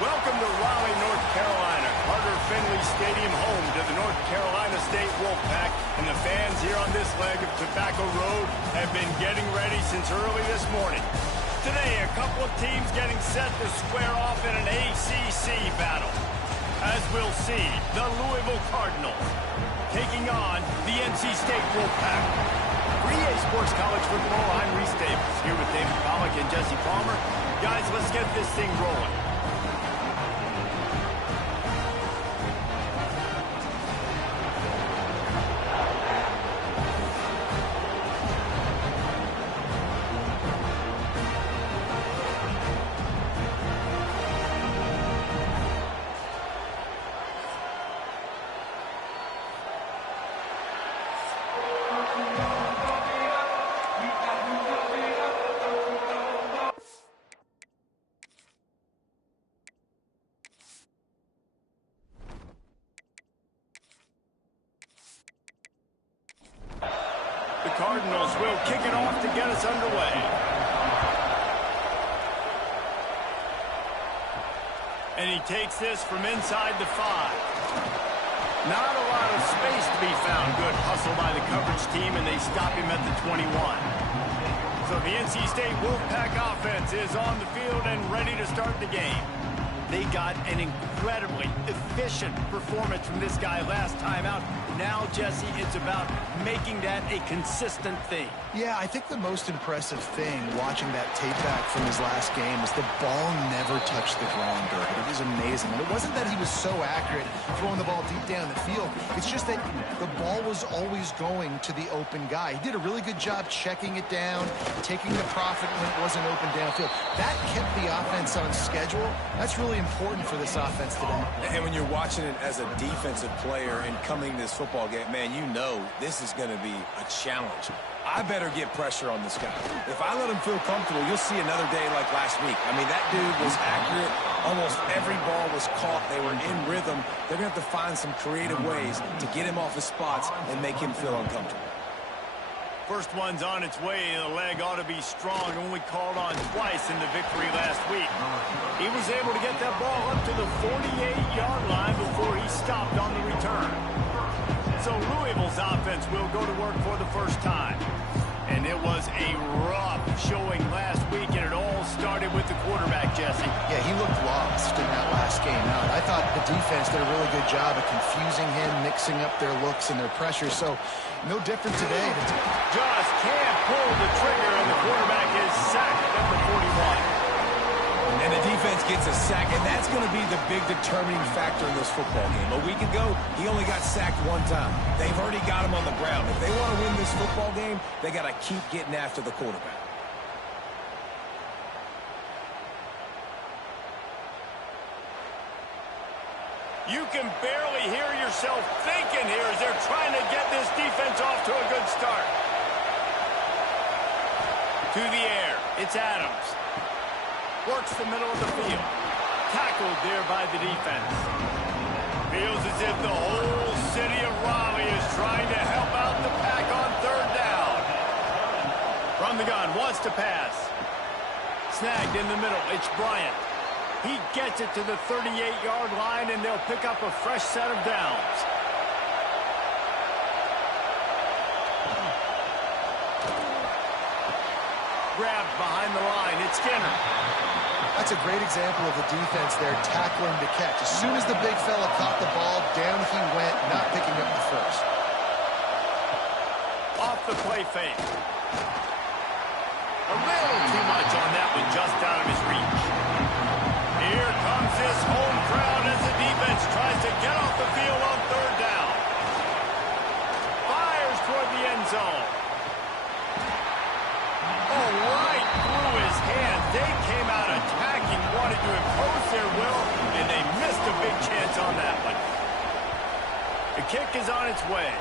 Welcome to Raleigh, North Carolina. Carter Finley Stadium, home to the North Carolina State Wolfpack. And the fans here on this leg of Tobacco Road have been getting ready since early this morning. Today, a couple of teams getting set to square off in an ACC battle. As we'll see, the Louisville Cardinals taking on the NC State Wolfpack. For EA Sports College Football, I'm Reese Davis, here with David Pollack and Jesse Palmer. Guys, let's get this thing rolling. The Cardinals will kick it off to get us underway. And he takes this from inside the 5. Not a lot of space to be found. Good hustle by the coverage team, and they stop him at the 21. So the NC State Wolfpack offense is on the field and ready to start the game. They got an incredibly efficient performance from this guy last time out. Now, Jesse, it's about making that a consistent thing. Yeah, I think the most impressive thing watching that tape back from his last game is the ball never touched the ground, David. It was amazing. And it wasn't that he was so accurate throwing the ball deep down the field. It's just that the ball was always going to the open guy. He did a really good job checking it down, taking the profit when it wasn't open downfield. That kept the offense on schedule. That's really important for this offense today. And when you're watching it as a defensive player and coming this football game, man, you know this is going to be a challenge. I better get pressure on this guy. If I let him feel comfortable, you'll see another day like last week. I mean, that dude was accurate. Almost every ball was caught. They were in rhythm. They're going to have to find some creative ways to get him off his spots and make him feel uncomfortable. First one's on its way. The leg ought to be strong. Only called on twice in the victory last week. He was able to get that ball up to the 48-yard line before he stopped on the return. So Louisville's offense will go to work for the first time. And it was a rough showing last week, and it all started with the quarterback, Jesse. Yeah, he looked lost in that last game out. I thought the defense did a really good job of confusing him, mixing up their looks and their pressure. So no different today. Just can't pull the trigger, and the quarterback is sacked at the 41. And the defense gets a sack, and that's going to be the big determining factor in this football game. A week ago, he only got sacked one time. They've already got him on the ground. If they want to win this football game, they got to keep getting after the quarterback. You can barely hear yourself thinking here as they're trying to get this defense off to a good start. To the air, it's Adams. Works the middle of the field. Tackled there by the defense. Feels as if the whole city of Raleigh is trying to help out the pack on third down. From the gun, wants to pass. Snagged in the middle, it's Bryant. He gets it to the 38-yard line, and they'll pick up a fresh set of downs. Grabbed behind the line, it's Skinner. That's a great example of the defense there tackling the catch. As soon as the big fella caught the ball, down he went, not picking up the first. Off the play fake. A little too much on that one, just out of his reach. Here comes this home crowd as the defense tries to get off the field on third down. Fires toward the end zone. Oh, right through his hand. They came out attacking, wanted to impose their will, and they missed a big chance on that one. The kick is on its way.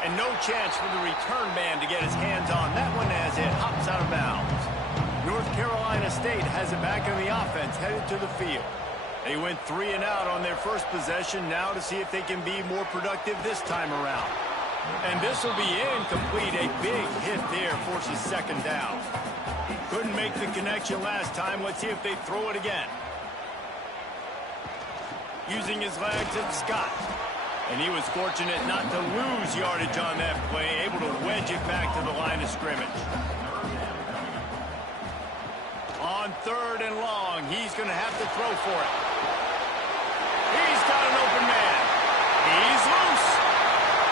And no chance for the return man to get his hands on that one as it hops out of bounds. North Carolina State has it back on the offense, headed to the field. They went 3 and out on their first possession, now to see if they can be more productive this time around. And this will be incomplete. A big hit there forces second down. Couldn't make the connection last time. Let's see if they throw it again. using his legs, it's Scott. And he was fortunate not to lose yardage on that play, able to wedge it back to the line of scrimmage. On 3rd and long, he's going to have to throw for it. He's got an open man. He's loose.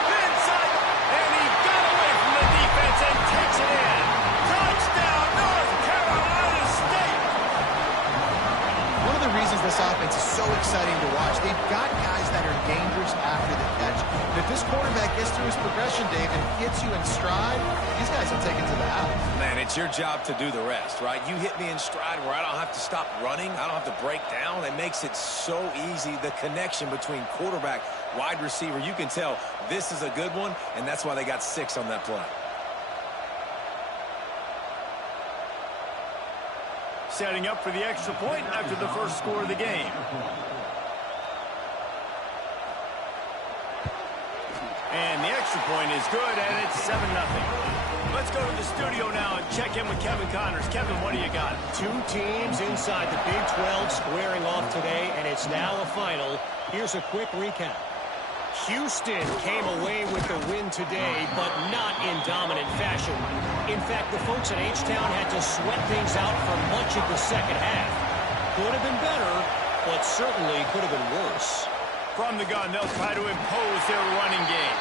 Inside, and he got away from the defense and takes it in. Touchdown, North Carolina State. One of the reasons this offense is so exciting to watch, they've got guys that are dangerous after the catch. And if this quarterback gets through his progression, Dave, and gets you in stride, these guys will take it to the house. Man, it's your job to do the rest, right? You hit me in stride where I don't have to stop running. I don't have to break down. It makes it so easy. The connection between quarterback, wide receiver, you can tell this is a good one, and that's why they got 6 on that play. Setting up for the extra point after the first score of the game. And the extra point is good, and it's 7-0. Let's go to the studio now and check in with Kevin Connors. Kevin, what do you got? 2 teams inside the Big 12 squaring off today, and it's now a final. Here's a quick recap. Houston came away with the win today, but not in dominant fashion. In fact, the folks at H-Town had to sweat things out for much of the second half. Could have been better, but certainly could have been worse. From the gun, they'll try to impose their running game.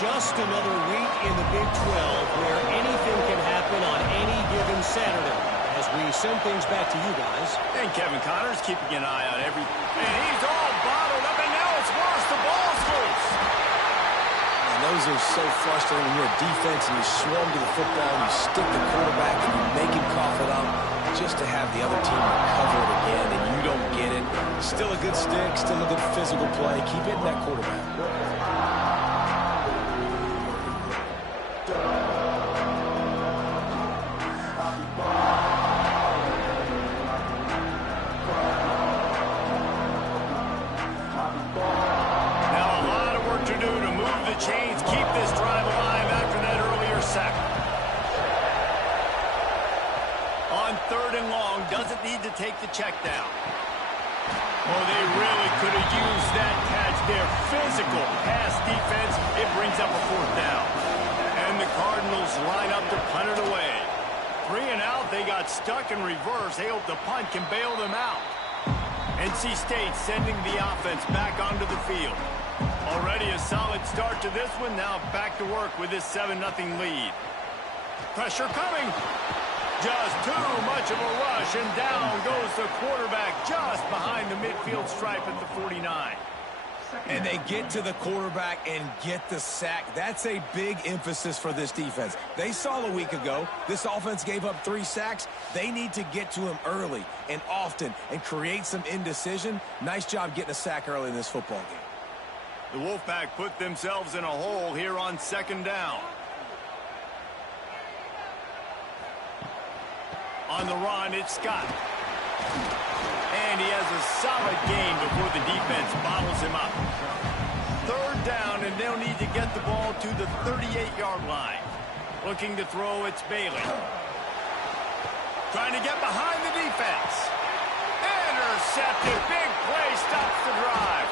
Just another week in the Big 12 where anything can happen on any given Saturday. As we send things back to you guys. And Kevin Connors keeping an eye on every... And he's all bottled up, and now it's worse. The ball's loose. And those are so frustrating when you're a defense and you swarm to the football, and you stick the quarterback, and you make him cough it up just to have the other team recover it again, and you don't get it. Still a good stick, still a good physical play. Keep hitting that quarterback. Doesn't need to take the check down. Oh, they really could have used that catch there. Physical pass defense. It brings up a 4th down. And the Cardinals line up to punt it away. 3 and out. They got stuck in reverse. They hope the punt can bail them out. NC State sending the offense back onto the field. Already a solid start to this one. Now back to work with this 7-0 lead. Pressure coming. Just too much of a rush, and down goes the quarterback just behind the midfield stripe at the 49. And they get to the quarterback and get the sack. That's a big emphasis for this defense. They saw a week ago, this offense gave up 3 sacks. They need to get to him early and often and create some indecision. Nice job getting a sack early in this football game. The Wolfpack put themselves in a hole here on 2nd down. On the run, it's Scott. And he has a solid gain before the defense bottles him up. 3rd down, and they'll need to get the ball to the 38-yard line. Looking to throw, it's Bailey. Trying to get behind the defense. Intercepted. Big play stops the drive.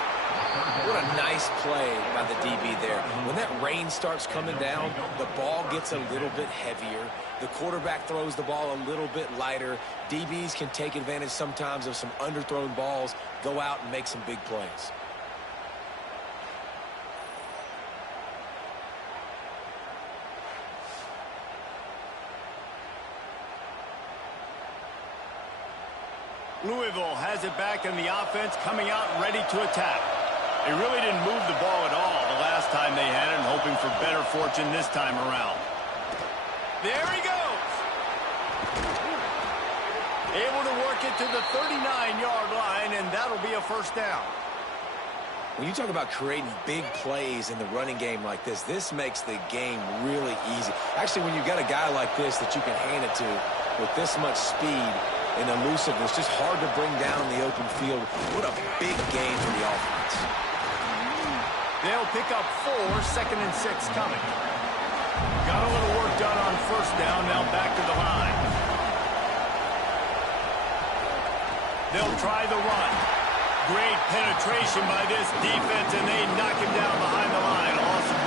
What a nice play by the DB there. When that rain starts coming down, the ball gets a little bit heavier. The quarterback throws the ball a little bit lighter. DBs can take advantage sometimes of some underthrown balls, go out and make some big plays. Louisville has it back in the offense, coming out ready to attack. They really didn't move the ball at all the last time they had it, and hoping for better fortune this time around. There he goes. Able to work it to the 39-yard line, and that'll be a 1st down. When you talk about creating big plays in the running game like this makes the game really easy. Actually, when you've got a guy like this that you can hand it to with this much speed and elusiveness, just hard to bring down in the open field. What a big game for the offense. They'll pick up 4, 2nd and 6 coming. Got a little work done on 1st down, now back to the line. They'll try the run. Great penetration by this defense, and they knock him down behind the line. A loss of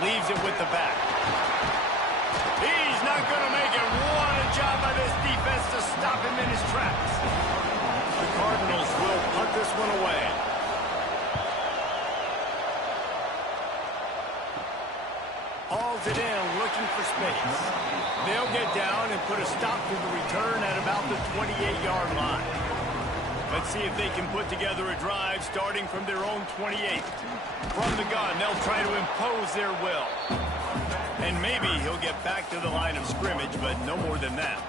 1. Leaves it with the back. He's not going to make it. What a job by this defense to stop him in his tracks. The Cardinals will punt this one away. Hauls it in, looking for space. They'll get down and put a stop to the return at about the 28-yard line. Let's see if they can put together a drive starting from their own 28. From the gun, they'll try to impose their will. And maybe he'll get back to the line of scrimmage, but no more than that.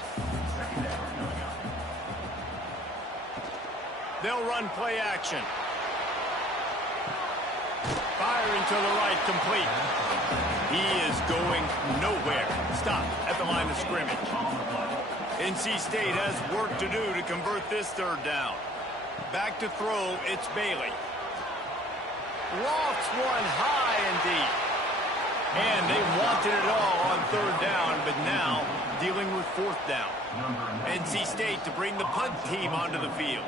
They'll run play action. Firing to the right, complete. He is going nowhere. Stop at the line of scrimmage. NC State has work to do to convert this third down. Back to throw, it's Bailey. Lofts one high and deep. And they wanted it all on third down, but now dealing with fourth down. NC State to bring the punt team onto the field.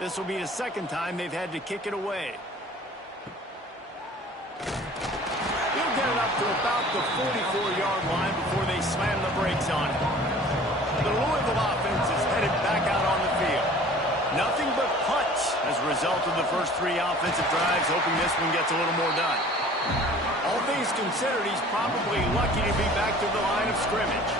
This will be the second time they've had to kick it away. He'll get it up to about the 44-yard line before they slam the brakes on it. The Louisville offense is headed back out on the field. Nothing but punts as a result of the first 3 offensive drives, hoping this one gets a little more done. All things considered, he's probably lucky to be back to the line of scrimmage.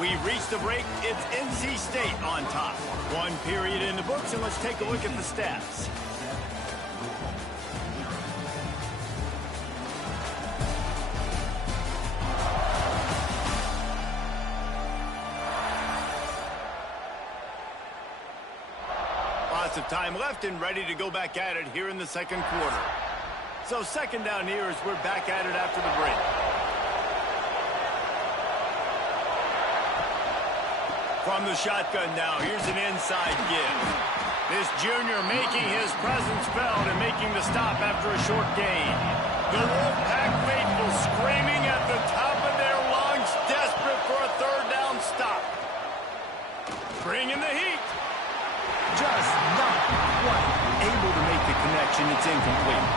We've reached the break. It's NC State on top. 1 period in the books, and let's take a look at the stats. Lots of time left and ready to go back at it here in the second quarter. So second down here as we're back at it after the break. From the shotgun now, here's an inside give. This junior making his presence felt and making the stop after a short gain. The Wolfpack faithful screaming at the top of their lungs, desperate for a third down stop. Bringing the heat. Just not quite able to make the connection. It's incomplete.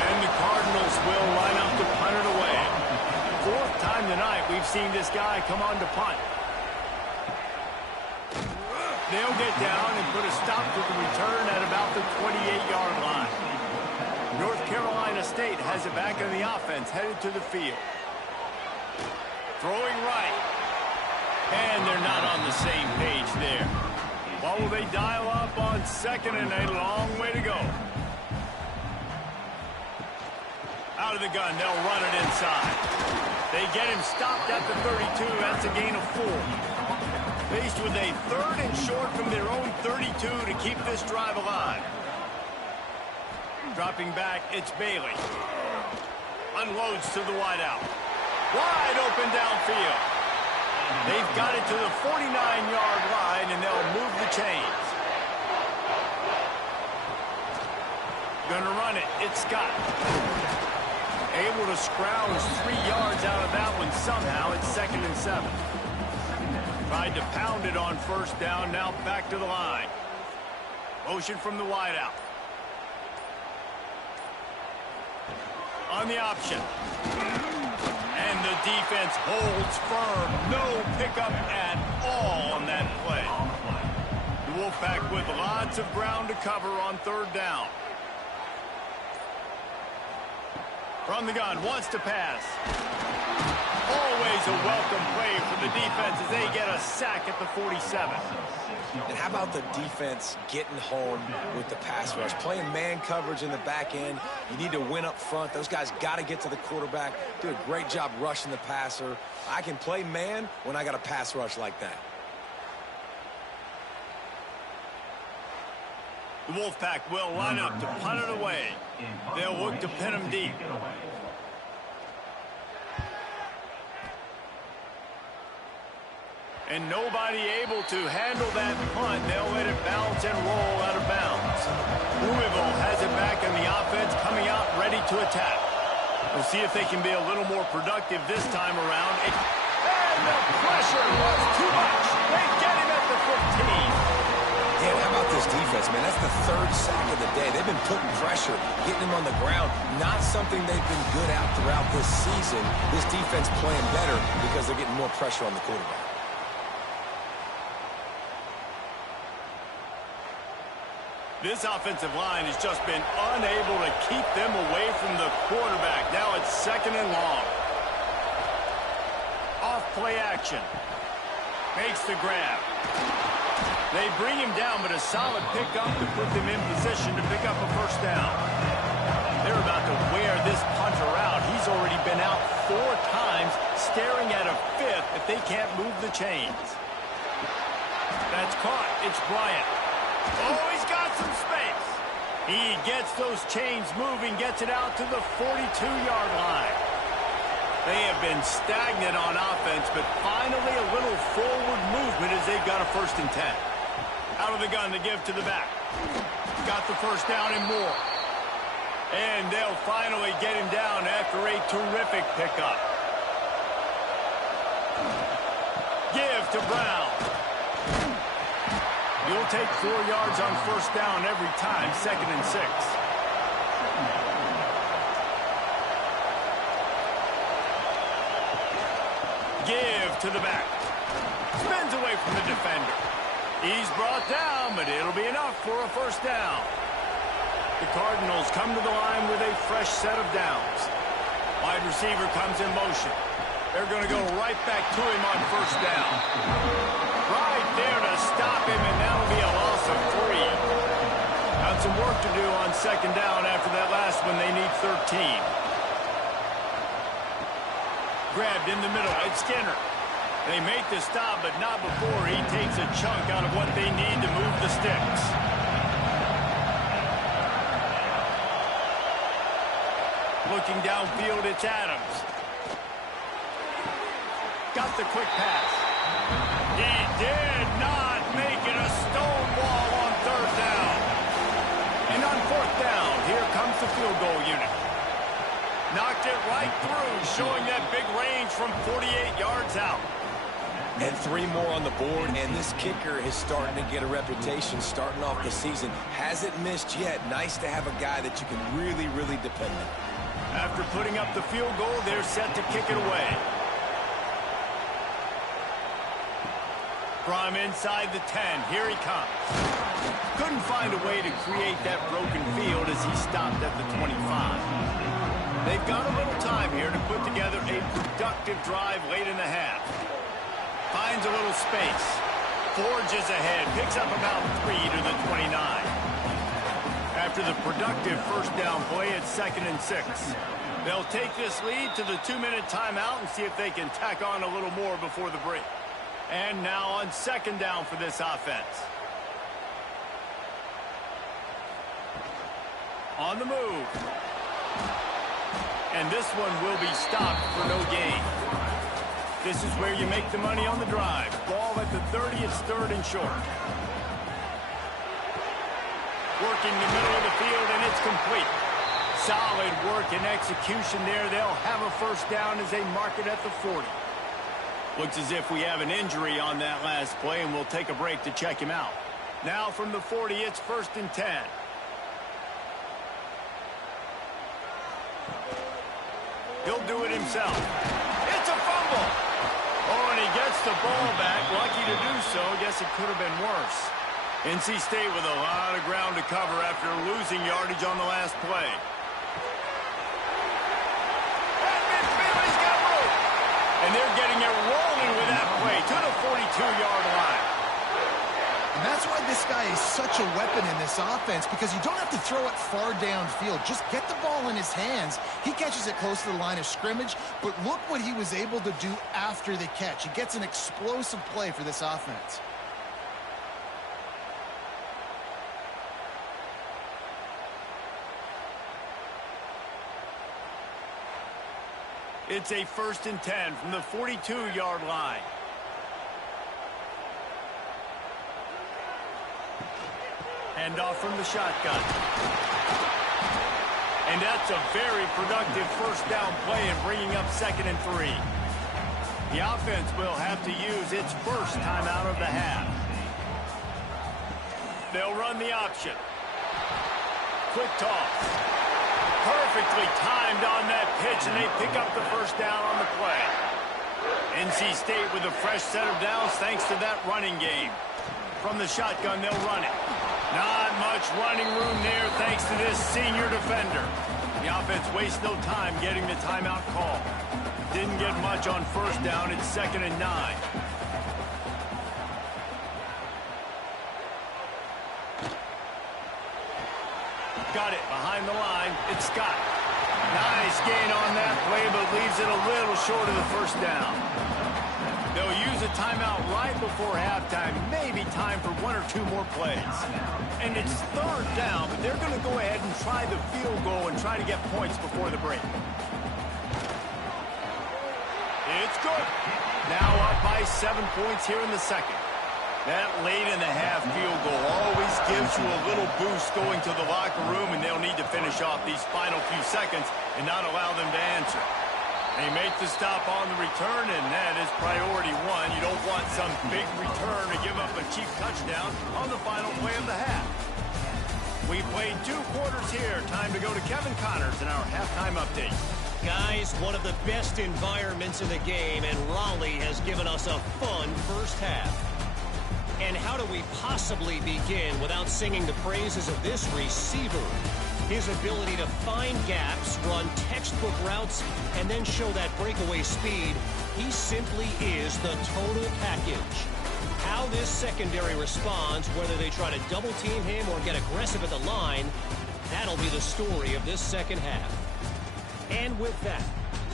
And the Cardinals will line up to punt it away. 4th time tonight we've seen this guy come on to punt. They'll get down and put a stop to the return at about the 28-yard line. North Carolina State has it back on the offense, headed to the field. Throwing right. And they're not on the same page there. What will they dial up on second and a long way to go? Out of the gun, they'll run it inside. They get him stopped at the 32. That's a gain of 4. Faced with a 3rd and short from their own 32 to keep this drive alive. Dropping back, it's Bailey. Unloads to the wideout. Wide open downfield. They've got it to the 49-yard line, and they'll move the chains. Gonna run it. It's Scott. Able to scrounge 3 yards out of that one somehow. It's 2nd and 7. Tried to pound it on first down, now back to the line. Motion from the wideout. On the option. And the defense holds firm. No pickup at all on that play. The Wolfpack with lots of ground to cover on third down. From the gun, wants to pass. Always a welcome play for the defense as they get a sack at the 47. And how about the defense getting home with the pass rush? Playing man coverage in the back end. You need to win up front. Those guys got to get to the quarterback. Do a great job rushing the passer. I can play man when I got a pass rush like that. The Wolfpack will line up to punt it away. They'll look to pin him deep. And nobody able to handle that punt. They'll let it bounce and roll out of bounds. Louisville has it back in the offense, coming out ready to attack. We'll see if they can be a little more productive this time around. And the pressure was too much. They get him at the 15. Yeah, how about this defense, man? That's the third sack of the day. They've been putting pressure, getting him on the ground. Not something they've been good at throughout this season. This defense playing better because they're getting more pressure on the quarterback. This offensive line has just been unable to keep them away from the quarterback. Now it's 2nd and long. Off play action. Makes the grab. They bring him down, but a solid pickup to put them in position to pick up a first down. They're about to wear this punter out. He's already been out 4 times, staring at a 5th if they can't move the chains. That's caught. It's Bryant. Oh, he's got some space. He gets those chains moving, gets it out to the 42-yard line. They have been stagnant on offense, but finally a little forward movement as they've got a 1st and 10. Out of the gun to give to the back. Got the first down and more. And they'll finally get him down after a terrific pickup. Give to Brown. You'll take 4 yards on first down every time, 2nd and 6. Give to the back. Spins away from the defender. He's brought down, but it'll be enough for a first down. The Cardinals come to the line with a fresh set of downs. Wide receiver comes in motion. They're going to go right back to him on first down. Right there to stop him, and that'll be a loss of 3. Got some work to do on 2nd down after that last one. They need 13. Grabbed in the middle. It's Skinner. They make the stop, but not before he takes a chunk out of what they need to move the sticks. Looking downfield, it's Adams. Got the quick pass. He did not make it a stone wall on 3rd down. And on 4th down, here comes the field goal unit. Knocked it right through, showing that big range from 48 yards out. And 3 more on the board, and this kicker is starting to get a reputation starting off the season. Hasn't missed yet. Nice to have a guy that you can really, really depend on. After putting up the field goal, they're set to kick it away. From inside the 10, here he comes. Couldn't find a way to create that broken field as he stopped at the 25. They've got a little time here to put together a productive drive late in the half. Finds a little space. Forges ahead. Picks up about 3 to the 29. After the productive first down play, it's 2nd and 6. They'll take this lead to the 2-minute timeout and see if they can tack on a little more before the break. And now on 2nd down for this offense. On the move. And this one will be stopped for no gain. This is where you make the money on the drive. Ball at the 30, it's 3rd and short. Working the middle of the field, and it's complete. Solid work and execution there. They'll have a first down as they mark it at the 40. Looks as if we have an injury on that last play, and we'll take a break to check him out. Now from the 40, it's 1st and 10. He'll do it himself. It's a fumble. Oh, and he gets the ball back. Lucky to do so. Guess it could have been worse. NC State with a lot of ground to cover after losing yardage on the last play. At midfield, he's got room. And they're getting it rolling with that play to the 42-yard line. And that's why this guy is such a weapon in this offense, because you don't have to throw it far downfield. Just get the ball in his hands. He catches it close to the line of scrimmage, but look what he was able to do after the catch. He gets an explosive play for this offense. It's a 1st and 10 from the 42-yard line. Handoff from the shotgun. And that's a very productive first down play in bringing up 2nd and 3. The offense will have to use its first timeout of the half. They'll run the option. Quick toss. Perfectly timed on that pitch, and they pick up the first down on the play. NC State with a fresh set of downs thanks to that running game. From the shotgun, they'll run it. Not much running room there thanks to this senior defender. The offense wastes no time getting the timeout call. Didn't get much on first down. It's 2nd and 9. Got it behind the line. It's Scott. Nice gain on that play, but leaves it a little short of the first down. They'll use a timeout right before halftime. Maybe time for 1 or 2 more plays. And it's 3rd down, but they're going to go ahead and try the field goal and try to get points before the break. It's good. Now up by 7 points here in the second. That late-in-the-half field goal always gives you a little boost going to the locker room, and they'll need to finish off these final few seconds and not allow them to answer. They make the stop on the return, and that is priority 1. You don't want some big return to give up a cheap touchdown on the final play of the half. We played 2 quarters here. Time to go to Kevin Connors in our halftime update. Guys, one of the best environments in the game, and Raleigh has given us a fun first half. And how do we possibly begin without singing the praises of this receiver? His ability to find gaps, run textbook routes, and then show that breakaway speed. He simply is the total package. How this secondary responds, whether they try to double-team him or get aggressive at the line, that'll be the story of this second half. And with that,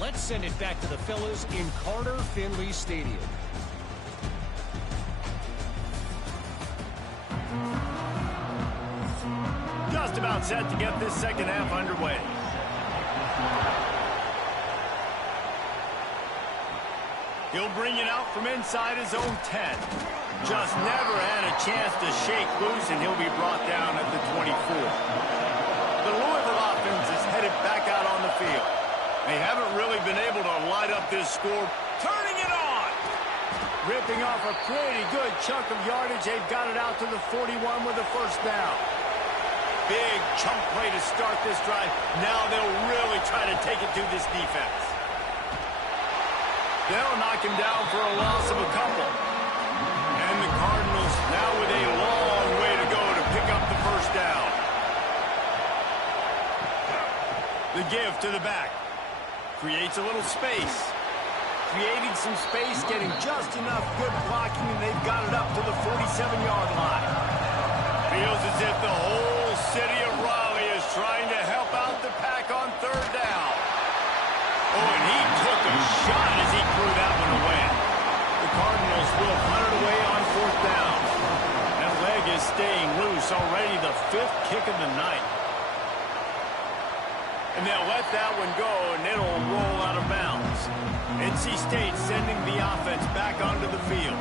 let's send it back to the fellas in Carter Finley Stadium. Just about set to get this second half underway. He'll bring it out from inside his own 10. Just never had a chance to shake loose, and he'll be brought down at the 24. The Louisville offense is headed back out on the field. They haven't really been able to light up this score. Turning it on! Ripping off a pretty good chunk of yardage. They've got it out to the 41 with a first down. Big chunk play to start this drive. Now they'll really try to take it to this defense. They'll knock him down for a loss of a couple. And the Cardinals now with a long way to go to pick up the first down. The give to the back. Creates a little space. Creating some space, getting just enough good blocking, and they've got it up to the 47-yard line. Feels as if the whole city of Raleigh is trying to help out the pack on 3rd down. Oh, and he took a shot as he threw that one away. The Cardinals will punt it away on 4th down. That leg is staying loose, already the 5th kick of the night. And they'll let that one go, and it'll roll out of bounds. NC State sending the offense back onto the field.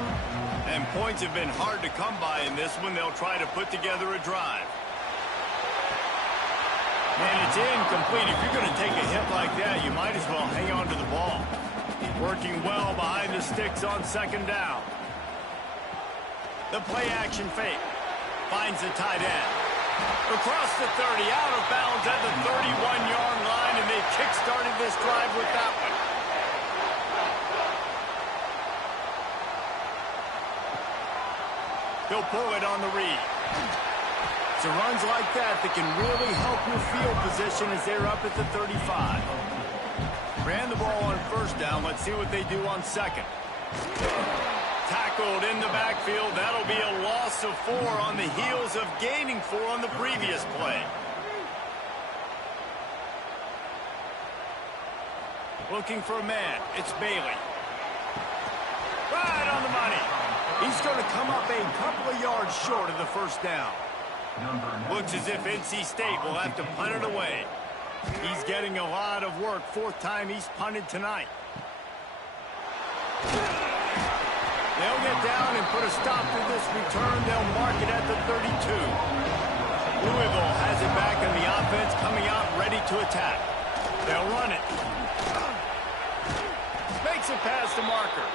And points have been hard to come by in this one. They'll try to put together a drive. And it's incomplete. If you're going to take a hit like that, you might as well hang on to the ball. Working well behind the sticks on 2nd down. The play action fake. Finds the tight end. Across the 30, out of bounds at the 31-yard line, and they've kick-started this drive with that one. He'll pull it on the read. It's runs like that can really help your field position as they're up at the 35. Ran the ball on 1st down. Let's see what they do on 2nd. Tackled in the backfield. That'll be a loss of 4 on the heels of gaining 4 on the previous play. Looking for a man. It's Bailey. Right on the money. He's going to come up a couple of yards short of the first down. Looks as if NC State will have to punt it away. He's getting a lot of work. 4th time he's punted tonight. They'll get down and put a stop to this return. They'll mark it at the 32. Louisville has it back in the offense, coming out ready to attack. They'll run it. Makes it past the marker.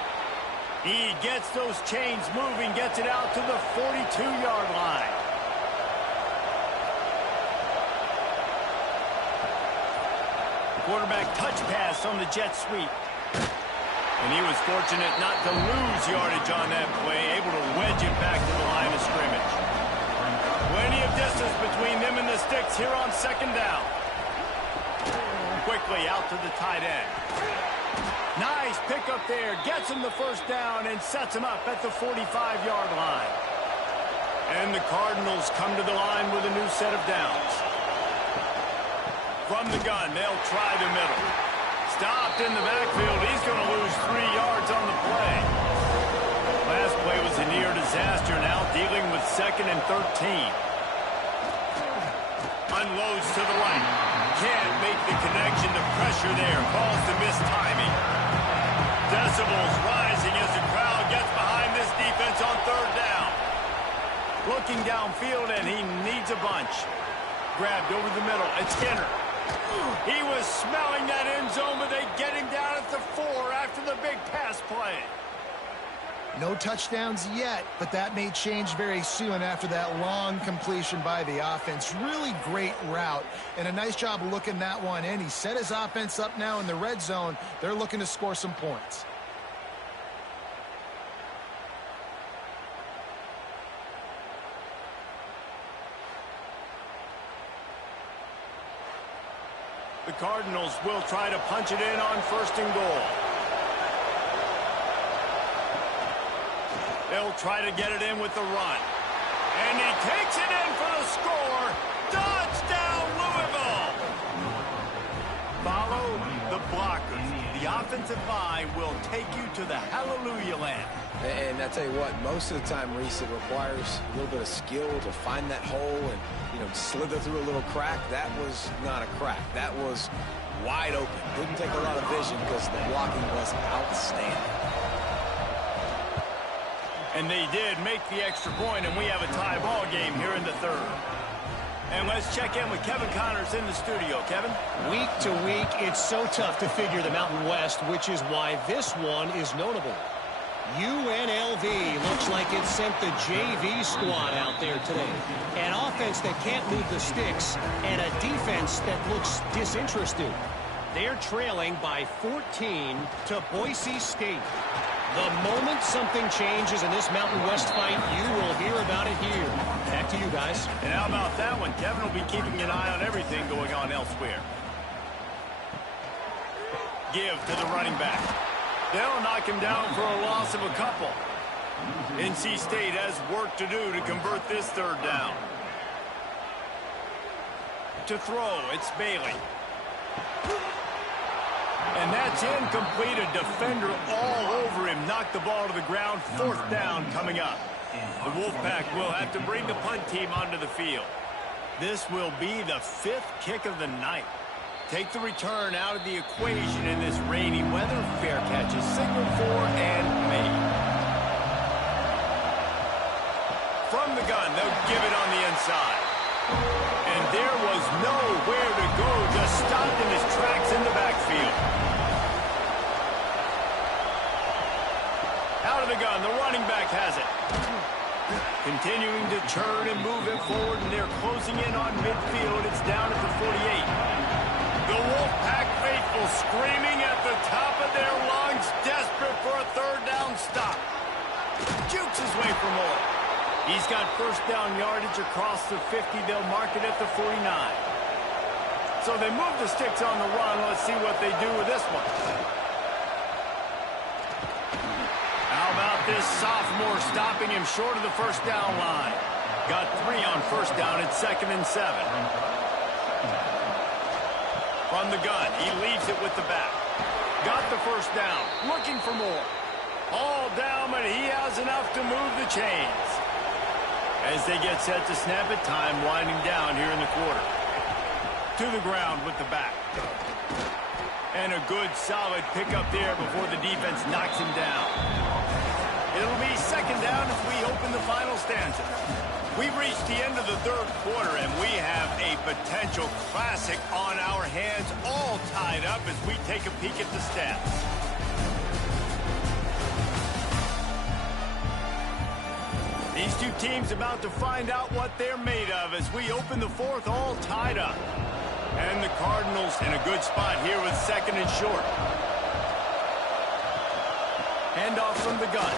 He gets those chains moving, gets it out to the 42-yard line. Quarterback touch pass on the jet sweep. And he was fortunate not to lose yardage on that play, able to wedge it back to the line of scrimmage. Plenty of distance between them and the sticks here on second down. Quickly out to the tight end. Nice pickup there. Gets him the first down and sets him up at the 45-yard line. And the Cardinals come to the line with a new set of downs. From the gun, they'll try the middle. Stopped in the backfield. He's going to lose 3 yards on the play. Last play was a near disaster. Now dealing with 2nd and 13. Unloads to the right. Can't make the connection. The pressure there caused the missed timing. Decibels rising as the crowd gets behind this defense on 3rd down. Looking downfield, and he needs a bunch. Grabbed over the middle. It's Skinner. He was smelling that end zone, but they get him down at the 4 after the big pass play. No touchdowns yet, but that may change very soon after that long completion by the offense. Really great route, and a nice job of looking that one in. He set his offense up now in the red zone. They're looking to score some points. The Cardinals will try to punch it in on 1st and goal. They'll try to get it in with the run. And he takes it in for the score. Touchdown, Louisville! Follow the blockers. The offensive line will take you to the hallelujah land. And I tell you what, most of the time, Reese, it requires a little bit of skill to find that hole and, slither through a little crack. That was not a crack. That was wide open. Didn't take a lot of vision because the blocking was outstanding. And they did make the extra point, and we have a tie ball game here in the 3rd. And let's check in with Kevin Connors in the studio. Kevin? Week to week, it's so tough to figure the Mountain West, which is why this one is notable. UNLV looks like it sent the JV squad out there today. An offense that can't move the sticks and a defense that looks disinterested. They're trailing by 14 to Boise State. The moment something changes in this Mountain West fight, you will hear about it here. Back to you guys. And how about that one? Kevin will be keeping an eye on everything going on elsewhere. Give to the running back. They'll knock him down for a loss of a couple. NC State has work to do to convert this 3rd down. To throw, it's Bailey. And that's incomplete. A defender all over him. Knocked the ball to the ground. 4th down coming up. The Wolfpack will have to bring the punt team onto the field. This will be the 5th kick of the night. Take the return out of the equation in this rainy weather. Fair catch is signaled for and made. From the gun, they'll give it on the inside. And there was nowhere to go. Just stopped in his tracks in the backfield. Out of the gun, the running back has it. Continuing to turn and move it forward, and they're closing in on midfield. It's down at the 48. The Wolfpack faithful screaming at the top of their lungs, desperate for a 3rd down stop. Jukes his way for more. He's got 1st down yardage across the 50. They'll mark it at the 49. So they move the sticks on the run. Let's see what they do with this one. How about this sophomore stopping him short of the 1st down line? Got 3 on 1st down. It's 2nd and 7. From the gun, he leaves it with the back. Got the 1st down, looking for more. All down, but he has enough to move the chains. As they get set to snap it, time winding down here in the quarter. To the ground with the back. And a good, solid pickup there before the defense knocks him down. It'll be 2nd down as we open the final stanza. We've reached the end of the third quarter, and we have a potential classic on our hands, all tied up as we take a peek at the stats. These two teams about to find out what they're made of as we open the fourth, all tied up. And the Cardinals in a good spot here with second and short. Handoff from the gun.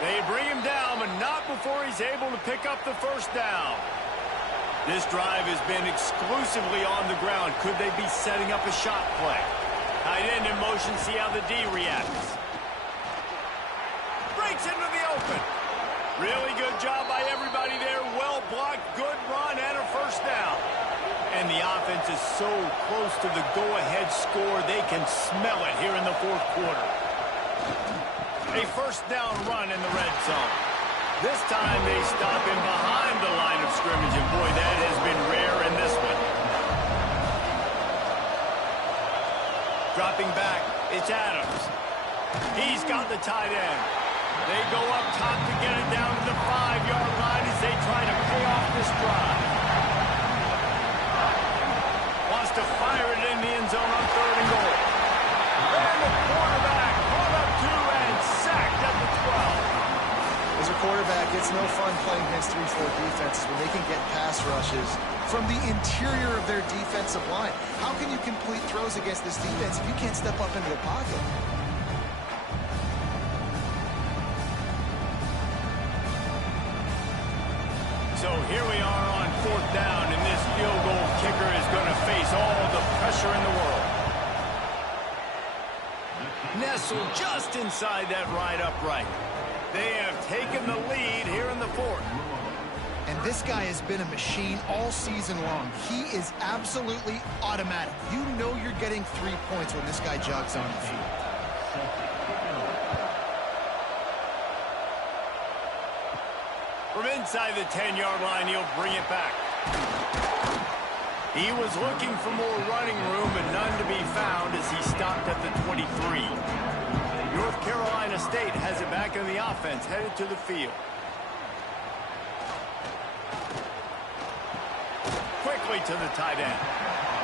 They bring him down, but not before he's able to pick up the first down. This drive has been exclusively on the ground. Could they be setting up a shot play? Tight end in motion, see how the D reacts. Breaks into the open. Really good job by everybody there. Well blocked, good run, and a first down. And the offense is so close to the go-ahead score, they can smell it here in the fourth quarter. A first down run in the red zone. This time they stop him behind the line of scrimmage, and boy, that has been rare in this one. Dropping back, it's Adams. He's got the tight end. They go up top to get it down to the 5-yard line as they try to pay off this drive. Wants to fire it in the end zone on third and goal. And the quarterback caught up to and sacked at the 12. As a quarterback, it's no fun playing against 3-4 defenses when they can get pass rushes from the interior of their defensive line. How can you complete throws against this defense if you can't step up into the pocket? So here we are on fourth down, and this field goal kicker is going to face all the pressure in the world. Nestled just inside that right upright. They have taken the lead here in the fourth. And this guy has been a machine all season long. He is absolutely automatic. You know you're getting 3 points when this guy jogs on the field. From inside the 10-yard line, he'll bring it back. He was looking for more running room, but none to be found as he stopped at the 23. North Carolina State has it back in the offense, headed to the field. Quickly to the tight end.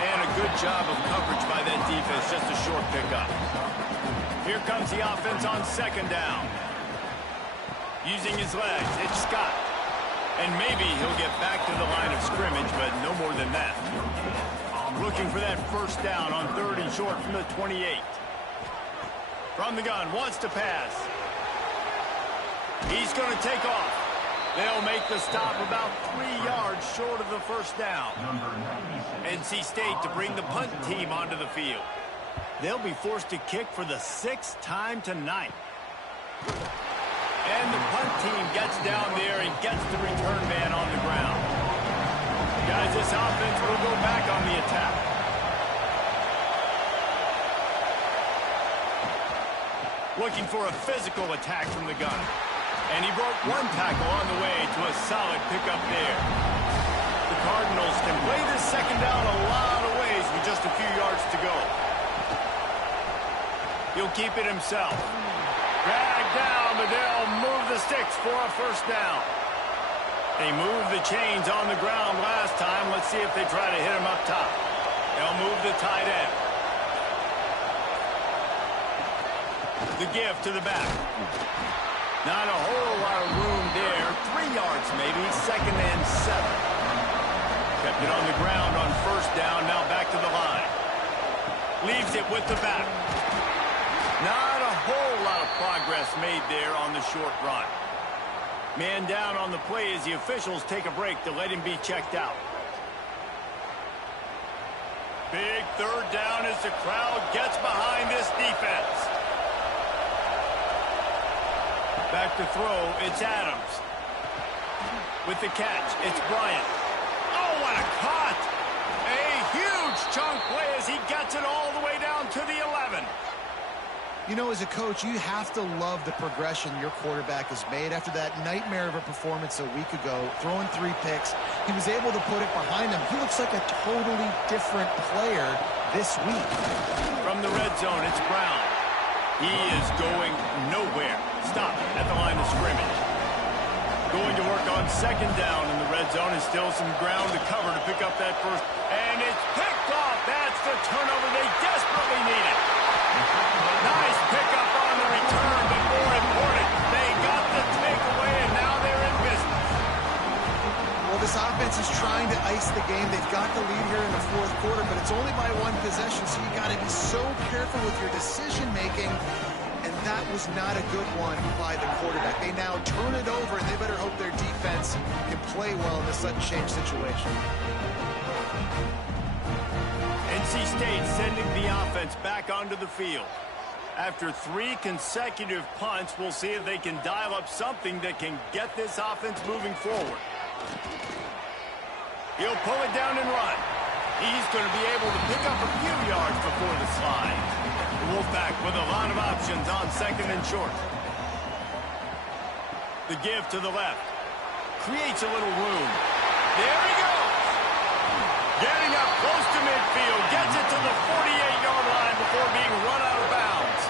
And a good job of coverage by that defense, just a short pickup. Here comes the offense on second down. Using his legs, it's Scott. And maybe he'll get back to the line of scrimmage, but no more than that. Looking for that first down on third and short from the 28. From the gun, wants to pass. He's going to take off. They'll make the stop about 3 yards short of the first down. NC State to bring the punt team onto the field. They'll be forced to kick for the 6th time tonight. And the punt team gets down there and gets the return man on the ground. Guys, this offense will go back on the attack. Looking for a physical attack from the gun. And he broke one tackle on the way to a solid pickup there. The Cardinals can play this second down a lot of ways with just a few yards to go. He'll keep it himself. Dragged down, but they'll move the sticks for a first down. They moved the chains on the ground last time. Let's see if they try to hit him up top. They'll move the tight end. The give to the back. Not a whole lot of room there. 3 yards maybe, second and 7. Kept it on the ground on first down, now back to the line. Leaves it with the back. Not a whole lot of progress made there on the short run. Man down on the play as the officials take a break to let him be checked out. Big third down as the crowd gets behind this defense. Back to throw, it's Adams. With the catch, it's Bryant. Oh, what a cut! A huge chunk play as he gets it all the way down to the 11. You know, as a coach, you have to love the progression your quarterback has made. After that nightmare of a performance a week ago, throwing 3 picks, he was able to put it behind him. He looks like a totally different player this week. From the red zone, it's Brown. He is going nowhere. Stop at the line of scrimmage. Going to work on second down in the red zone, and still some ground to cover to pick up that first. And it's picked off. That's the turnover they desperately needed. Nice pickup on the return, but more important, they got the takeaway, and now they're in business. Well, this offense is trying to ice the game. They've got the lead here in the fourth quarter, but it's only by one possession, so you got to be so careful with your decision-making. And that was not a good one by the quarterback. They now turn it over, and they better hope their defense can play well in this sudden change situation. NC State sending the offense back onto the field. After 3 consecutive punts, we'll see if they can dial up something that can get this offense moving forward. He'll pull it down and run. He's going to be able to pick up a few yards before the slide. The Wolfpack with a lot of options on second and short. The give to the left. Creates a little room. There he goes. Getting up close to midfield. Gets it to the 48-yard line before being run out of bounds.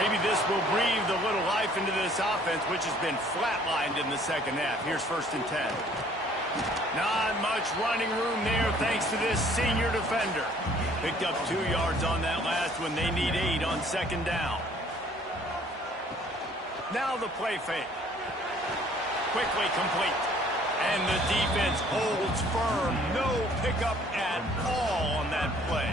Maybe this will breathe a little life into this offense, which has been flatlined in the second half. Here's 1st and 10. Not much running room there thanks to this senior defender. Picked up 2 yards on that last one. They need 8 on second down. Now the play fake. Quickly complete. And the defense holds firm. No pickup at all on that play.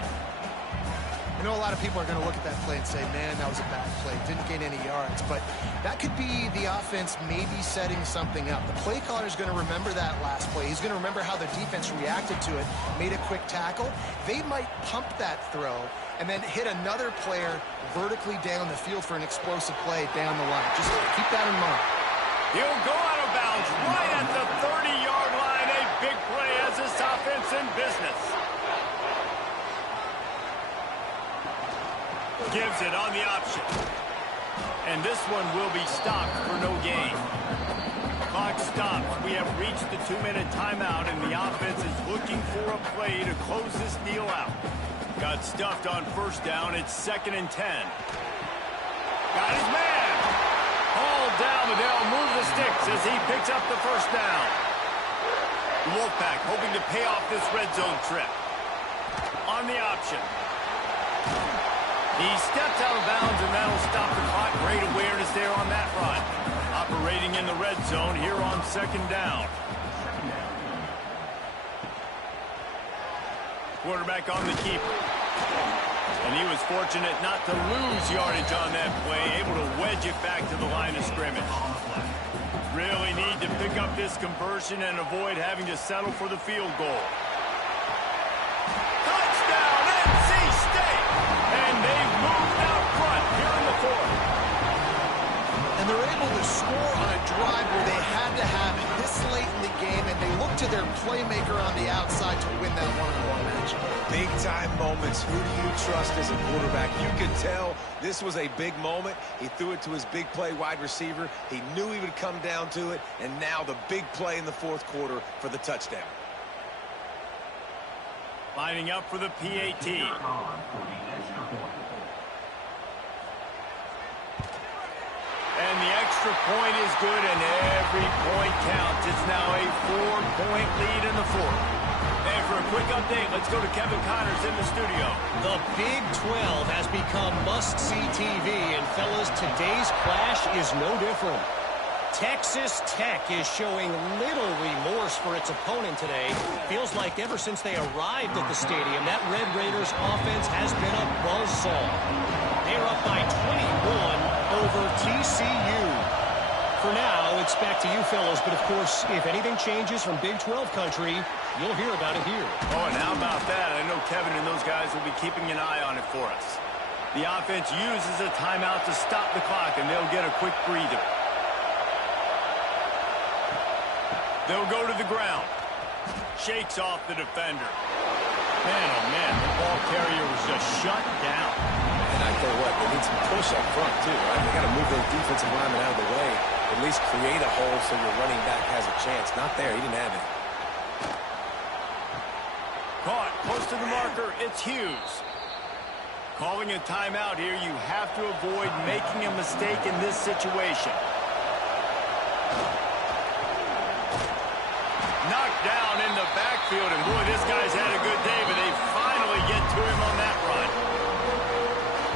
I know a lot of people are going to look at that play and say, man, that was a bad play. Didn't gain any yards. But that could be the offense maybe setting something up. The play caller is going to remember that last play. He's going to remember how the defense reacted to it, made a quick tackle. They might pump that throw and then hit another player vertically down the field for an explosive play down the line. Just keep that in mind. He'll go out of bounds right at the 30-yard line. A big play as this offense in business. Gives it on the option. And this one will be stopped for no gain. Clock stops. We have reached the 2-minute timeout, and the offense is looking for a play to close this deal out. Got stuffed on first down. It's 2nd and 10. Got his man. Hauled down, but they'll move the sticks as he picks up the first down. The Wolfpack hoping to pay off this red zone trip. On the option. He steps out of bounds, and that'll stop the clock. Great awareness there on that run. Operating in the red zone here on second down. Quarterback on the keeper. And he was fortunate not to lose yardage on that play, able to wedge it back to the line of scrimmage. Really need to pick up this conversion and avoid having to settle for the field goal. Touchdown, NC State! And they've moved out front here in the fourth. And they're able to score on a drive where they had to have it this late in the game, and they look to their playmaker on the outside to win that one-on-one match. Big-time moments. Who do you trust as a quarterback? You can tell this was a big moment. He threw it to his big play wide receiver. He knew he would come down to it, and now the big play in the fourth quarter for the touchdown. Lining up for the PAT. And the extra point is good, and every point counts. It's now a 4-point lead in the fourth. And for a quick update, let's go to Kevin Connors in the studio. The Big 12 has become must-see TV, and fellas, today's clash is no different. Texas Tech is showing little remorse for its opponent today. Feels like ever since they arrived at the stadium, that Red Raiders offense has been a buzzsaw. They're up by 21 over TCU. For now, it's back to you fellas, but of course, if anything changes from Big 12 country, you'll hear about it here. Oh, and how about that? I know Kevin and those guys will be keeping an eye on it for us. The offense uses a timeout to stop the clock, and they'll get a quick breather. They'll go to the ground. Shakes off the defender. Man, oh man, the ball carrier was just shut down. And I tell you what, they need some push up front too, right? They got to move those defensive linemen out of the way. At least create a hole so your running back has a chance. Not there. He didn't have it. Caught close to the marker. It's Hughes. Calling a timeout here. You have to avoid making a mistake in this situation. field, and boy, this guy's had a good day, but they finally get to him on that run.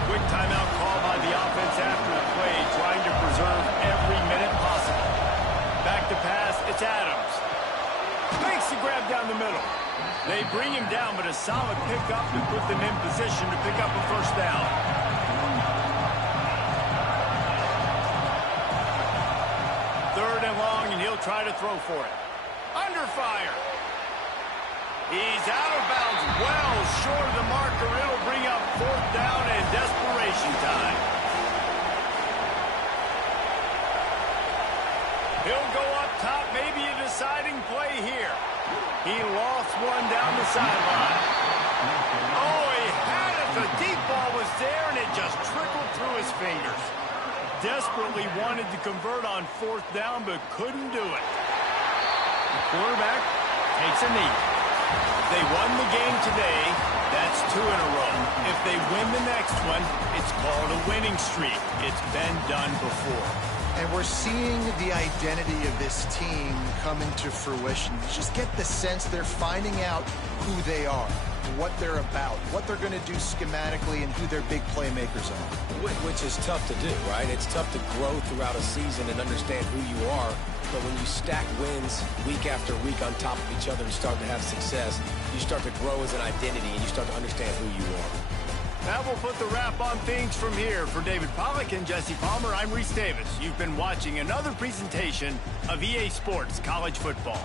Quick timeout call by the offense after the play, trying to preserve every minute possible. Back to pass, it's Adams. Makes the grab down the middle. They bring him down, but a solid pickup to put them in position to pick up a first down. Third and long, and he'll try to throw for it. Under fire. He's out of bounds, well short of the marker. It'll bring up fourth down and desperation time. He'll go up top, maybe a deciding play here. He lost one down the sideline. Oh, he had it. The deep ball was there, and it just trickled through his fingers. Desperately wanted to convert on fourth down, but couldn't do it. The quarterback takes a knee. They won the game today. That's 2 in a row. If they win the next one, it's called a winning streak. It's been done before. And we're seeing the identity of this team come into fruition. You just get the sense they're finding out who they are, what they're about, what they're going to do schematically, and who their big playmakers are. Which is tough to do, right? It's tough to grow throughout a season and understand who you are. But when you stack wins week after week on top of each other and start to have success, you start to grow as an identity and you start to understand who you are. That will put the wrap on things from here. For David Pollack and Jesse Palmer, I'm Reese Davis. You've been watching another presentation of EA Sports College Football.